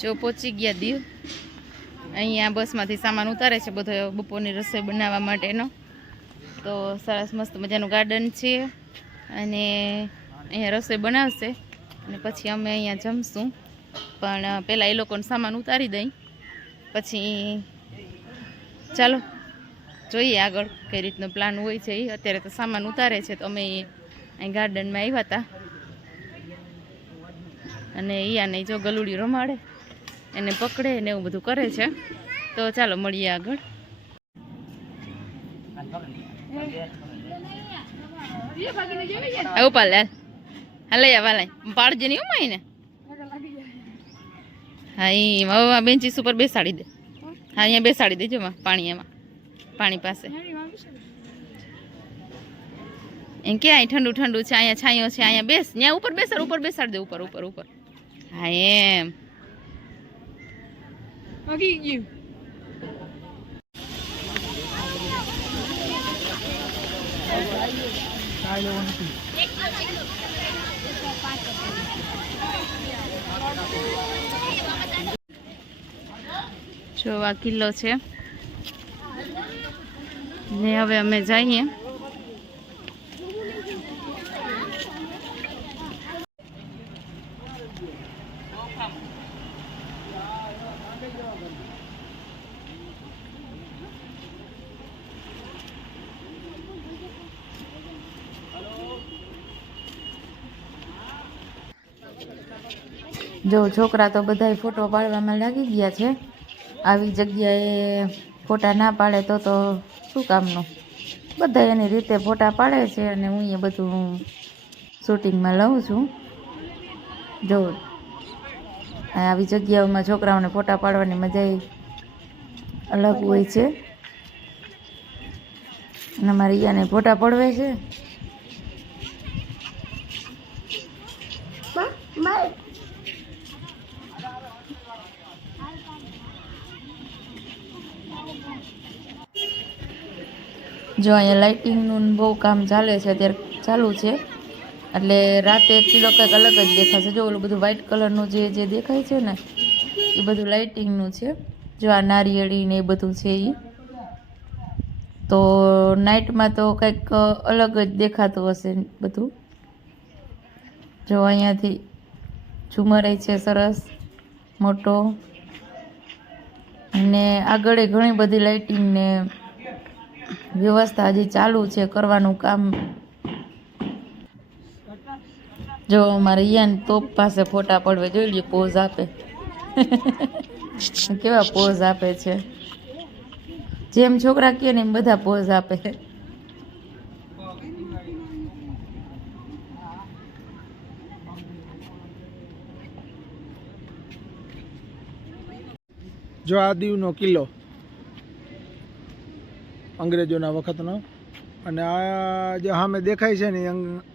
જો પહોંચી ગયા દીવ. અહીંયા બસમાંથી સામાન ઉતારે છે બધો બપોરની રસોઈ બનાવવા માટેનો. તો સરસ મસ્ત મજાનું ગાર્ડન છે અને અહીંયા રસોઈ બનાવશે અને પછી અમે અહીંયા જમશું. પણ પહેલાં એ લોકોને સામાન ઉતારી દઈ પછી ચાલો જોઈએ આગળ કઈ રીતનો પ્લાન હોય છે. અત્યારે તો સામાન ઉતારે છે તો અમે અહીં ગાર્ડનમાં આવ્યા હતા અને ઈયાને જો ગલુડી રમાડે એને પકડે ને એવું બધું કરે છે. તો ચાલો મળીએ આગળ. આવું પાલ હાલ વાલા પાડજે નહીં ઉમાય ને. હા એ બેન્ચીસ ઉપર બેસાડી દે. હા અહીંયા બેસાડી દેજો પાણી એમાં પાણી પાસે એમ ક્યાંય ઠંડુ ઠંડુ છે. અહીંયા છાંયો છે અહીંયા બેસ ત્યાં ઉપર બેસાડ ઉપર બેસાડી દે ઉપર ઉપર ઉપર. હા એમ જો આ કિલ્લો છે ને હવે અમે જઈએ. જો છોકરા તો બધા ફોટો પાડવામાં લાગી ગયા છે. આવી જગ્યાએ ફોટા ના પાડે તો શું કામનું. બધા એની રીતે ફોટા પાડે છે અને હું એ બધું શૂટિંગમાં લઉં છું. જો આવી જગ્યાઓમાં છોકરાઓને ફોટા પાડવાની મજા અલગ હોય છે. અને અમારે ઈયાને ફોટા પડવે છે. જો અહીંયા લાઇટિંગનું બહુ કામ ચાલે છે અત્યારે ચાલુ છે એટલે રાતે કિલો કંઈક અલગ જ દેખાશે. જો ઓલું બધું વ્હાઇટ કલરનું જે દેખાય છે ને એ બધું લાઇટિંગનું છે. જો આ નારિયેળી ને એ બધું છે એ તો નાઇટમાં તો કંઈક અલગ જ દેખાતું હશે બધું. જો અહીંયાથી ઝુમર છે સરસ મોટો અને આગળ ઘણી બધી લાઇટિંગ ને વ્યવસ્થા હજી ચાલુ છે કરવાનું કામ. જો અમારે ઈયાન તોપ પાસે ફોટા પડવે જોઈ લે પોઝ આપે કેવા પોઝ આપે છે. જેમ છોકરા કહે ને એમ બધા પોઝ આપે. જો આ દીવનો કિલ્લો અંગ્રેજોના વખતનો અને આ જે સામે દેખાય છે ને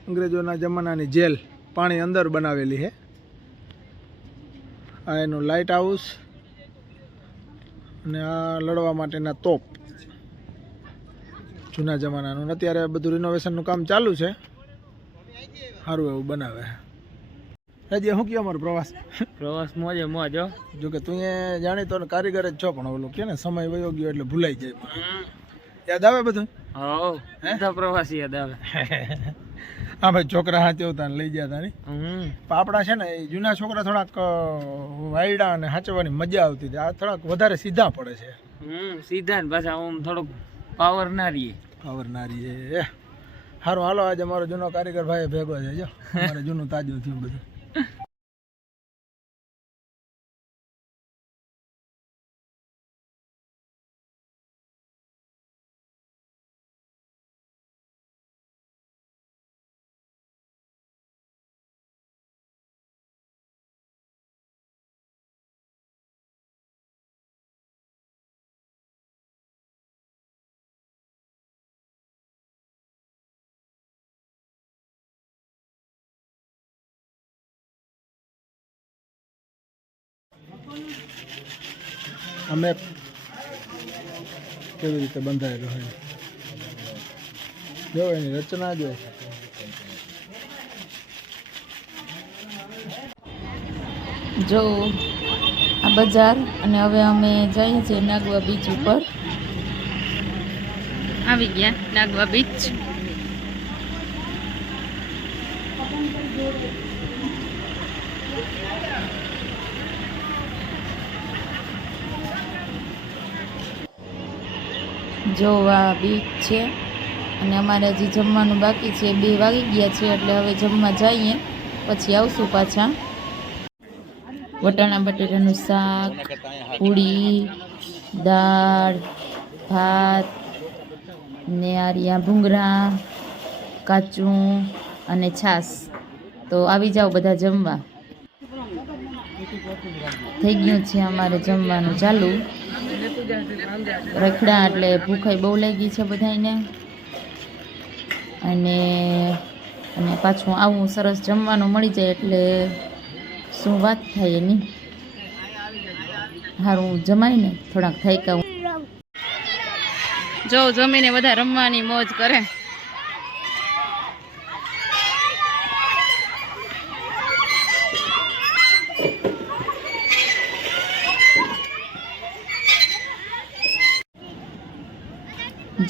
અંગ્રેજોના જમાનાની જેલ પાણી અંદર બનાવેલી છે. આ એનું લાઇટ હાઉસ અને આ લડવા માટેના તોપ જૂના જમાનાનું. અત્યારે બધું રિનોવેશનનું કામ ચાલુ છે. સારું એવું બનાવે છે. હજી શું કહ્યું અમારો પ્રવાસ મોજે મોજ. જોકે તું એ જાણીતો ને કારીગર જ છો પણ ઓલું કે ને સમય વયો ગયો એટલે ભૂલાઈ જાય. યાદ આવે બધું? હા પ્રવાસી યાદ આવે. હા ભાઈ છોકરા હાચવતા લઈ ગયા હતા ને આપણા છે ને એ જૂના છોકરા થોડાક વાયડા અને હાચવવાની મજા આવતી હતી. આ થોડાક વધારે સીધા પડે છે. સીધા ને પાછા આમ થોડુંક પાવર ના રહીએ. સારું હાલો આજે અમારો જૂનો કારીગર ભાઈ ભેગો છે. જો અમારે જૂનું તાજું થયું બધું. અમે કેવી રીતે બંધાયેલું હોય જો એની રચના જો. જો આ બજાર અને હવે અમે જઈએ છીએ નાગવા બીચ ઉપર. આવી ગયા નાગવા બીચ. જો આ બીચ છે અને અમારે હજી જમવાનું બાકી છે. 2 વાગી ગયા છે એટલે હવે જમવા જઈએ, પછી આવશું પાછા. વટાણા બટેટાનું શાક, પૂરી, દાળ, ભાત ને આરિયા ભૂંગળા, કાચું અને છાશ. તો આવી જાઓ બધા જમવા. થઈ ગયું છે અમારે જમવાનું ચાલુ. રખડા એટલે ભૂખાઈ બહુ લાગી છે બધાને. અને પાછું આવું સરસ જમવાનું મળી જાય એટલે શું વાત થાય એની. સારું જમાય ને, થોડાક થાક્યા. જો જમીને બધા રમવાની મોજ કરે.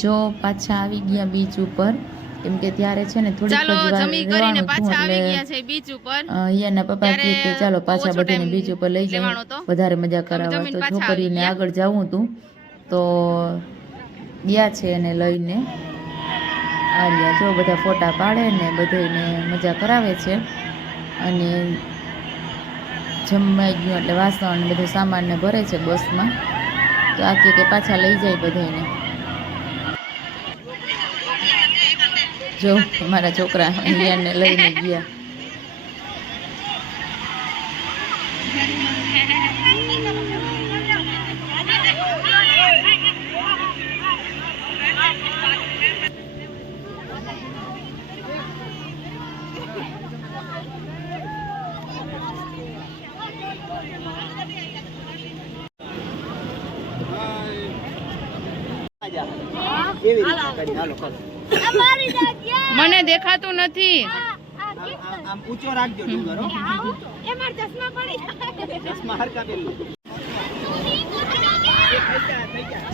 જો પાછા આવી ગયા બીચ ઉપર, કેમ કે ત્યારે છે ને થોડીક જ વાર રહેવાનું હતું એટલે હિયાના પપ્પા કહે કે ચાલો પાછા બધાને બીચ ઉપર લઈ જાય, વધારે મજા કરાવવા. તો છોકરીને આગળ જવું હતું તો ગયા છે એને લઈને. આર્યા જો બધા ફોટા પાડે ને બધાને મજા કરાવે છે. અને જમવાઈ ગયું એટલે વાસણ ને બધું સામાન ને ભરે છે બસમાં. તો આ કે પાછા લઈ જાય બધાને. જો મારા છોકરા અહીંયાને લઈને ગયા. મને દેખાતું નથી. આમ ઊંચો રાખજો ડુંગર હો. એમાં ચશ્મા પડી જાય. ચશ્મા હરકા પેલું.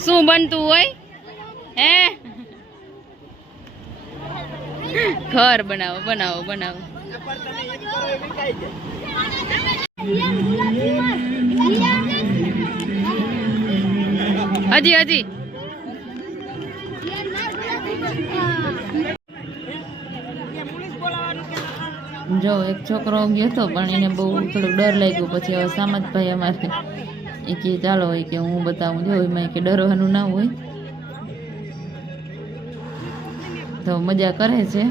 શું બનતું હોય હે? ઘર બનાવો બનાવો બનાવો. હજી હજી જો એક છોકરો ગયો હતો પણ એને બહુ થોડોક ડર લાગ્યો. પછી હવે સામતભાઈ અમારે એ કે ચાલો હોય કે હું બતાવું. જો એમાં કે ડરવાનું ના હોય તો મજા કરે છે.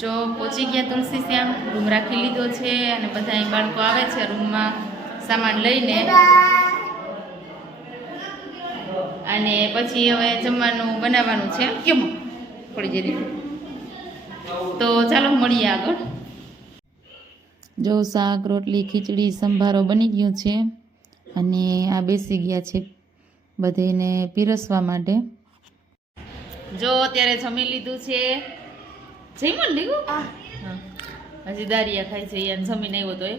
જો પહોંચી ગયા તુલસી શ્યામ. રૂમ રાખી લીધો છે અને બધા બાળકો આવે છે રૂમમાં સામાન લઈને. અને પછી હવે જમવાનું બનાવવાનું છે. કેમ પડી જઈ તો ચાલો મળીએ આગળ. જો શાક, રોટલી, ખીચડી, સંભારો બની ગયું છે અને આ બેસી ગયા છે બધાને પીરસવા માટે. જો અત્યારે જમી લીધું છે. જઈમન લીધું? હજી દારિયા ખાય છે. અહીંયા જમીને આવ્યો તો એ.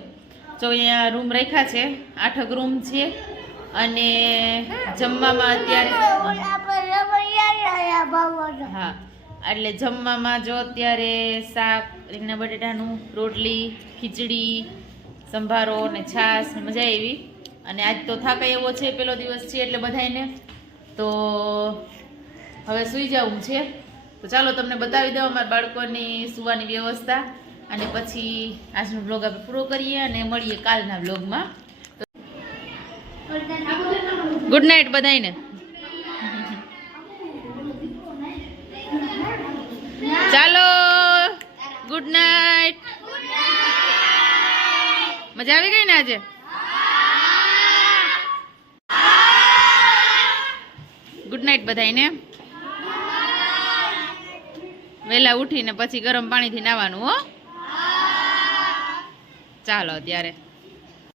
જો અહીંયા રૂમ રાખ્યા છે, 8 રૂમ છે. અને જમવામાં અત્યારે હા એટલે જમવામાં જો અત્યારે શાક, રીંગણા બટેટાનું, રોટલી, ખીચડી, સંભારો ને છાશ ને મજા આવી. અને આજ તો થાકાય એવો છે, પેલો દિવસ છે એટલે બધાને તો હવે સૂઈ જવું છે. તો ચાલો તમને બતાવી દઉં અમારા બાળકોની સુવાની વ્યવસ્થા. અને પછી આજનો બ્લોગ આપણે પૂરો કરીએ અને મળીએ કાલના બ્લોગમાં. ગુડ નાઇટ બધાને. ચાલો ગુડ નાઇટ. મજા આવી ગઈ ને આજે? ગુડ નાઇટ બધાને. વહેલા ઉઠીને પછી ગરમ પાણીથી નાવાનું હો. ચાલો ત્યારે.